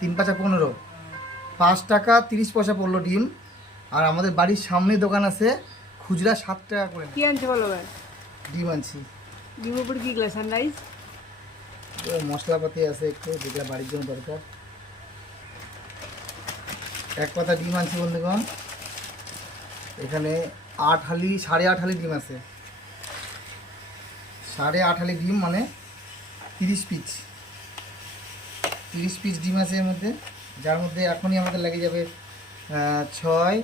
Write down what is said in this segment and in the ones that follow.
3 পাঁচা 15, 5 টাকা 30 পয়সা পড়লো ডিম। আর আমাদের বাড়ির সামনে দোকান আছে, খুচরা 7 টাকা করে। কি আনছে বলো ভাই? ডিম আনছি। ডিম উপরে কি গ্লাস সানরাইজ? মশলাপাতি আছে একটু, যেটা বাড়ির জন্য দরকার। এক পাতা ডিম আনছি বন্ধুগণ। এখানে 8 হালি 8.5 হালি ডিম আছে। 8.5 হালি ডিম মানে 30 পিস। 30 পিস ডিম আছে এর মধ্যে, যার মধ্যে এখনই আমাদের লেগে যাবে 6,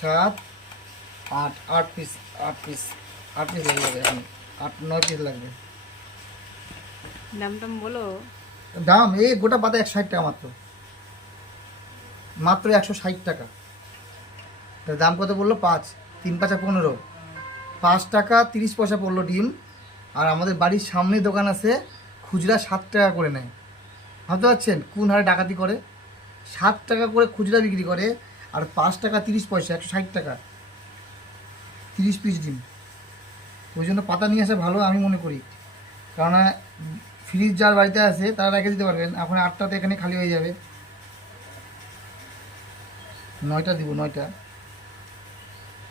7, 8 পিস। 8 পিস লেগে যাবে এখন। 8-9 পিস লাগবে। দাম বলো। দাম এই গোটা পাতা 160 টাকা মাত্র। মাত্র 160 টাকা। তার দাম কত বললো? 5, 3 পাঁচা 15, 5 টাকা 30 পয়সা পড়লো ডিম। আর আমাদের বাড়ির সামনে দোকান আছে, খুচরা 7 টাকা করে নেয়। ভাবতে পারছেন কোন হারে ডাকাতি করে? 7 টাকা করে খুচরা বিক্রি করে, আর 5 টাকা 30 পয়সা, 160 টাকা 30 পিস ডিম। ওই জন্য পাতা নিয়ে আসা ভালো আমি মনে করি। কেননা ফ্রিজ যার বাড়িতে আছে তারা রেখে দিতে পারবেন। এখন 8টাতে এখানে খালি হয়ে যাবে। 9টা দিব, 9টা।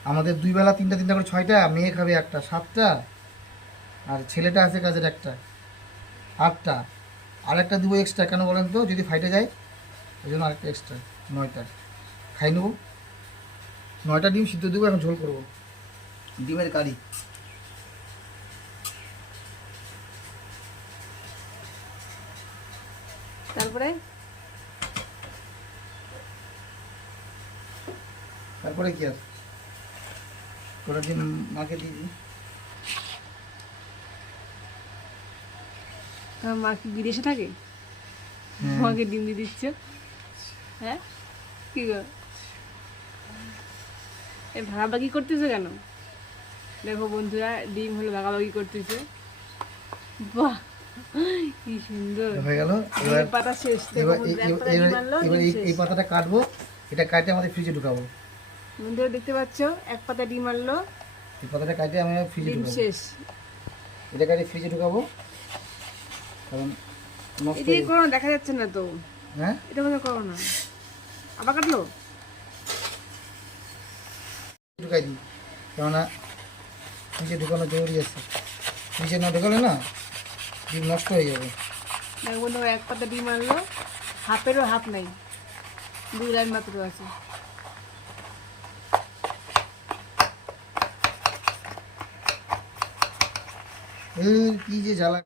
আমাদের 2 বেলা 3টা করে 6টা, মেয়ে খাবে একটা 7টা, আর ছেলেটা আছে কাজের একটা 8টা। আর একটা দেবো এক্সট্রা, কেন বলেন তো? যদি ফাইটে যায় ওই জন্য আরেকটা এক্সট্রা। 9টা খাই নেবো। 9টা ডিম সিদ্ধ দেবো, এখন ঝোল করবো ডিমের কারি। তারপরে কি আছে? ওটা দিন মাকে দিয়ে দিই। তোমার মা কি বিদেশে থাকে? মাকে ডিম দিয়ে দিচ্ছ? হ্যাঁ কি গো, এই ভাগাভাগি করতেছে কেন? দেখো বন্ধুরা, ডিম হলো ভাগাভাগি করতেছে। বাহ কি সুন্দর হয়ে গেল। ডিমের পাতা শেষ। দেখো বন্ধুরা, এক পাতা ডিম আনলো, ডিম শেষ। এই পাতাটা কাটবো, এটা কাটে আমাদের ফ্রিজে ঢুকাবো। বন্ধুরা দেখতে পাচ্ছ, এক পাতা ডিম আনলো, এই পাতাটা কাটে আমি ফ্রিজে ডিম ঢুকাবো। শেষ। এটা কাটে ফ্রিজে ঢুকাবো, কারণ নষ্ট এদিকে করো না, দেখা যাচ্ছে না তো। হ্যাঁ এটা মনে করো না, আবার কাটলো। ঢুকাই দিই, কেননা ফ্রিজে ঢুকানো জরুরি আছে। ফ্রিজে না ঢুকালে না ডিম নষ্ট হয়ে যাবে। দেখো বন্ধুরা, এক পাতা ডিম আনলো, হাফেরও হাফ নাই, 2 লাইন মাত্র আছে। এই কি যে জ্বালা।